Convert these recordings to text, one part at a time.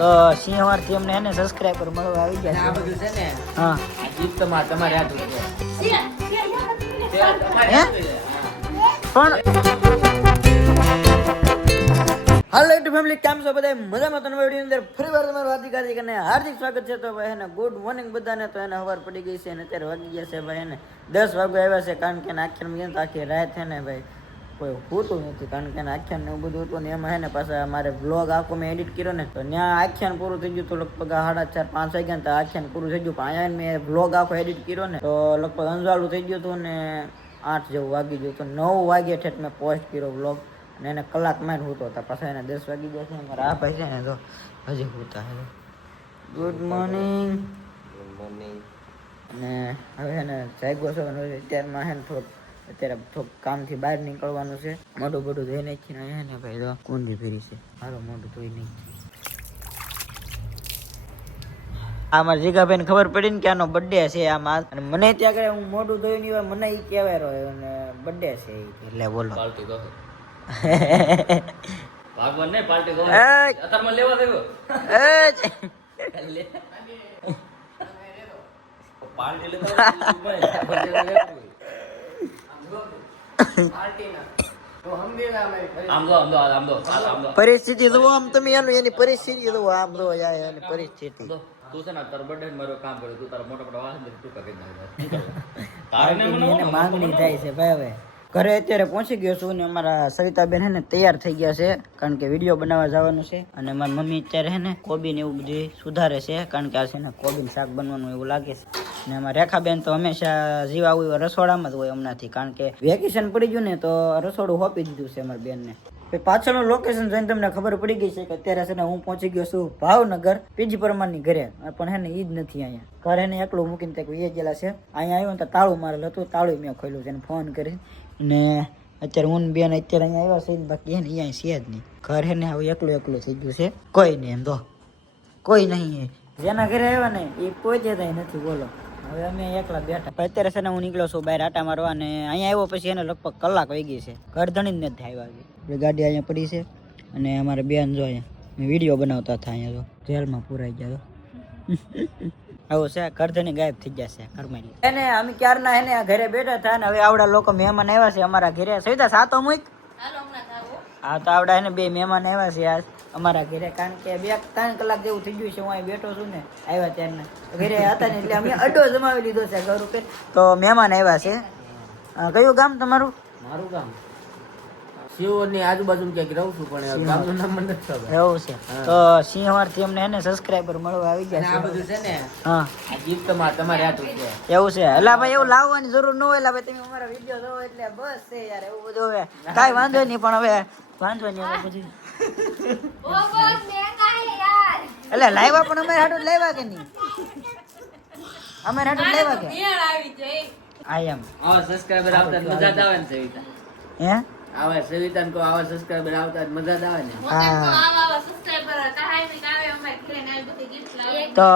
તો સિંહવારથી અમને એને સબસ્ક્રાઇબર મળવા આવી ગયા આ બધું છે ને હા આ ગીત તમારે યાદ હોય પણ હાલો યુટ્યુબ ફેમિલી કેમ છો બધા મજામાં? તો નવા વિડીયો અંદર ફરીવાર તમારું હાર્દિક અને હાર્દિક સ્વાગત છે. તો ભાઈ એને ગુડ મોર્નિંગ બધાને. તો એને સવાર પડી ગઈ છે અને અત્યારે વાગી ગયા છે ભાઈ એને 10 વાગ્યા આવ્યા છે. કારણ કે આખ્યાન તો આખી રાત છે ને ભાઈ કોઈ હોતું નથી. કારણ કે આખ્યાન ને એવું બધું હતું ને એમાં હે ને પાછા મારે બ્લોગ આખો મેં એડિટ કર્યો ને તો ત્યાં આખ્યાન પૂરું થઈ ગયું. તો લગભગ 4:30-5 વાગ્યા ને તો આખ્યાન પૂરું થઈ ગયું. પણ અહીંયા મેં બ્લોગ આખો એડિટ કર્યો ને તો લગભગ અંજાળું થઈ ગયું હતું ને 8 જેવું વાગી ગયું. તો 9 વાગ્યે ઠેઠ મેં પોસ્ટ કર્યો બ્લોગ અને એને કલાક માં હોતો હતા. પાછા એને 10 વાગી ગયા છે. મારા આ ભાઈ છે ને તો હજી હોતા હે. Good morning. અને હવે એને જાગ્યો છો અત્યારમાં હે ને અત્યારે થોડુંક કામથી બહાર નીકળવાનું છે. મોઢું બોઢું ધોઈ નાખીને હે ને ભાઈ તો કુંડી ફેરી છે. મારું મોઢું ધોઈ નહીં. આ મારા જીગાભાઈને ખબર પડી ને કે આનો બર્થડે છે આમાં. અને મને ત્યાં કરે હું મોઢું ધોઈ નહીં હોય મને ઈ કહેવાય રહ્યો અને બર્થડે છે એટલે બોલો પાર્ટી દો ભાગવાન ને પાર્ટી દો અત્યારમાં લેવા દેવો પાર્ટી લેતા પરિસ્થિતિ જુઓ આમ તમે એની પરિસ્થિતિ જુઓ આમ જો એની પરિસ્થિતિ. તું છે ને તાર બર્થડે મારું કામ કર્યું તું તારા મોટા મોટા વાહન ટૂંકા કરી એને માંગણી થાય છે ભાઈ. હવે ઘરે અત્યારે પહોંચી ગયો છું ને અમારા સરિતાબેન હે ને તૈયાર થઈ ગયા છે. કારણ કે વિડીયો બનાવવા જવાનું છે. અને મારી મમ્મી અત્યારે હે ને કોબી ને એવું બધું સુધારે છે. કારણ કે આ છે ને કોબી શાક બનવાનું એવું લાગે છે. ને અમારા રેખાબેન તો હંમેશા જીવા હોય રસોડામાં જ હોય હમણાંથી. કારણ કે વેકેશન પડી ગયું ને તો રસોડું હોપી દીધું છે અમારી બેનને. પાછળનું લોકેશન જોઈને તમને ખબર પડી ગઈ છે કે અત્યારે છે ને હું પહોંચી ગયો છું ભાવનગર પીજી પરમારની ઘરે. પણ હે ને ઈ જ નથી અહીંયા. ઘરે એને એકલું મૂકીને તે એ ગયેલા છે. અહીંયા આવ્યો ને તો તાળું મારેલ હતું. તાળું મેં ખોલ્યું છે એને ફોન કરી ને અત્યારે હું બેન અત્યારે અહીંયા આવ્યા છે. બાકી હે ને અહીંયા છે જ નહીં. ઘર હે ને હવે એકલું થઈ ગયું છે. કોઈ નહીં એમ તો કોઈ નહીં. જેના ઘરે આવ્યા ને એ પહોંચે ત્યાં નથી બોલો. હવે અમે એકલા બેઠા. અત્યારે છે ને હું નીકળ્યો છું બહાર આટા મારવા. અને અહીંયા આવ્યો પછી એને લગભગ કલાક વહી ગઈ છે. ઘર ધણી જ નથી આવ્યા. ગાડી અહીંયા પડી છે અને અમારે બેન જો અહીંયા વિડીયો બનાવતા હતા. અહીંયા તો જેલમાં પુરાઈ ગયા. આવું છે કરધણી ગાયબ થઈ ગયા છે ઘરમાં. એને અમે ક્યારના એને ઘરે બેઠા હતા ને હવે આવડા લોકો મહેમાન આવ્યા છે અમારા ઘરે. સવિતા સાતો મૂક. હા તો આવડા એને 2 મહેમાન આવ્યા છે આજ અમારા ઘરે. કારણ કે 2-3 કલાક જેવું થઈ ગયું છે હું અહીં બેઠો છું ને આવ્યા ત્યારના. ઘરે હતા ને એટલે અમે અડ્ડો જમાવી લીધો છે ઘર ઉપર. તો મહેમાન આવ્યા છે. કયું ગામ તમારું? મારું ગામ શિવની આજુબાજુ ક્યાંક રહું છું પણ ગામનું નામ મને નથી ખબર. એવું છે. તો સિંહવારથી અમને એને સબસ્ક્રાઇબર મળવા આવી ગયા છે. આ બધું છે ને હા આ ગીત તમારે યાદ હોય એવું છે. એટલે ભાઈ એવું લાવવાની જરૂર ન હોય. એટલે ભાઈ તમે અમારા વિડીયો જોવો એટલે બસ છે યાર. એવું બધું હવે કાંઈ વાંધો નહીં. પણ હવે વાંધો નહીં હવે બધું એટલે લાવ્યા પણ અમારે હાટું લાવ્યા કે નહીં? અમારે હાટું લાવ્યા કે આઈ એમ આવા સબસ્ક્રાઇબર આવતા મજા જ આવે ને સવિતા. હે આવે સવિતા ને કો આવા સબસ્ક્રાઇબર આવતા મજા જ આવે ને. તો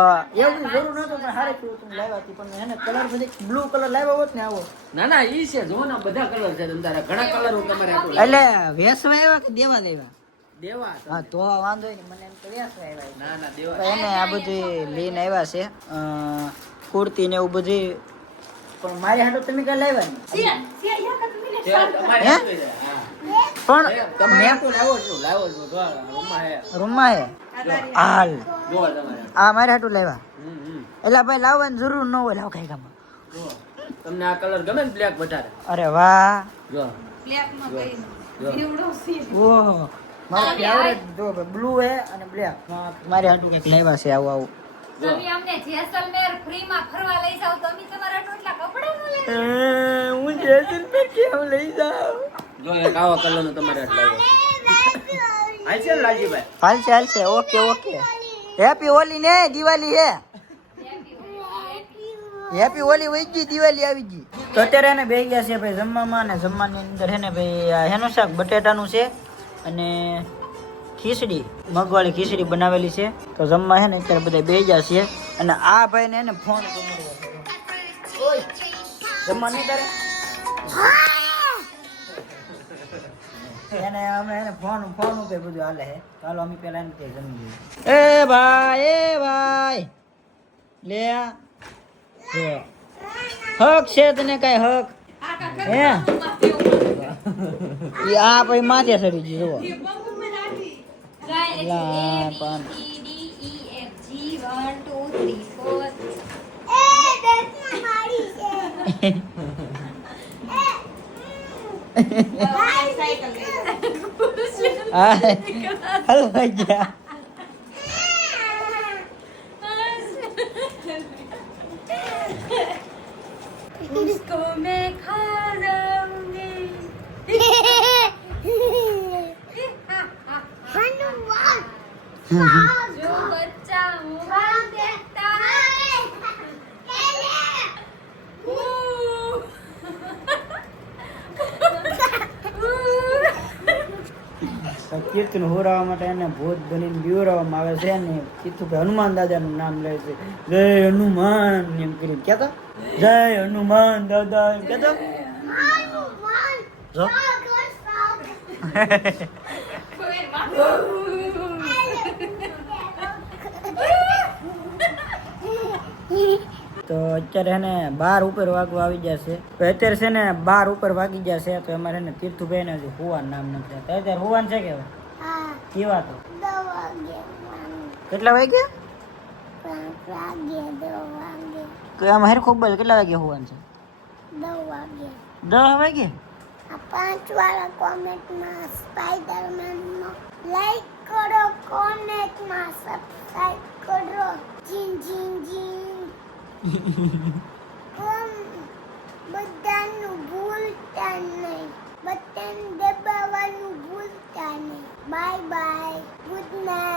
એવું જરૂર નતું પણ હારે પીવું તું લાવ્યા હતી. પણ એને કલર બધી બ્લુ કલર લાવ્યો હોત ને આવો. ના ના ઈ છે જો ને બધા કલર છે તમારા ઘણા કલર હું તમારે આપું. એટલે વેસવા આવ્યા કે દેવા દેવા? દેવા. હા તો વાંધો નહીં. મને એમ તો વેસવા આવ્યા. ના ના દેવા. તો એને આ બધી લઈને આવ્યા છે કુર્તી ને એવું બધી. પણ મારી હાટો તમે કઈ લાવ્યા ને પણ રૂમમાં હે હાલ આ મારે હાટું લાવ્યા. એટલે ભાઈ લાવવાની જરૂર ન હોય. લાવ કઈ કામ તમને આ કલર ગમે ને બ્લેક વધારે? અરે વાહ જો ઓહો મારો ફેવરેટ જો બ્લુ હે અને બ્લેક. મારે હાટું કઈક લાવ્યા છે આવું આવું. તમે અમને જેસલમેર ફ્રીમાં ફરવા લઈ જાવ તો અમે તમારા આટલા કપડા ન લઈ હું જેસલમેર કેમ લઈ જાવ? જો એક આવા કલર નું તમારે આટલા આઈ છે લાલજીભાઈ. હાલશે ઓકે હેપી હોલી ને દિવાળી હે. હેપી હોલી વહી ગઈ દિવાળી આવી ગઈ. તો અત્યારે એને બેસી ગયા છે ભાઈ જમવામાં. અને જમવાની અંદર હે ને ભાઈ હેનું શાક બટેટાનું છે અને ખીચડી મગવાળી ખીચડી બનાવેલી છે. તો જમવા હે ને અત્યારે બધા બેસી ગયા છે. અને આ ભાઈ ને એને ફોન જમવા નહીં તારે એને અમે એને ફોન ઉપર બધું હાલે હે. ચાલો અમે પેલા એને તે જમી લઈએ. એ ભાઈ લે હક છે તને કઈ હક હે ઈ આ પછી માથે ચડી ગયું જુઓ લા પણ હલો ભાઈ ગયા उसको मैं खा जाऊंगी जो बच्चा मोबाइल देखता है કીર્તન હોરાવા માટે એને ભૂત બનીને બીવરાવવામાં આવે છે ને કીધું કે હનુમાન દાદાનું નામ લે છે જય હનુમાન એમ કરીને કહેતા જય હનુમાન દાદા એમ કહેતા જો તો અત્યારે એને 12 ઉપર વાગવા આવી જશે તો અત્યારે છે ને 12 ઉપર વાગી જશે તો અમારે એને તીર્થુભાઈ ને હોવાનું નામ નથી તો અત્યારે હોવાનું છે કે કેવા તો કેટલા વાગ્યા 5 વાગે કે આમ હેર ખૂબ બોલ કેટલા વાગે હોવાનું છે 10 વાગે 5 વાળા કોમેન્ટમાં સ્પાઈડરમેન નો લાઈક કરો, કોમેન્ટમાં સબસ્ક્રાઇબ કરો, જીન જીન જીન બધાનું ભૂલતા નહીં, બટન દબાવવાનું ભૂલતા નહીં. Bye bye, good night.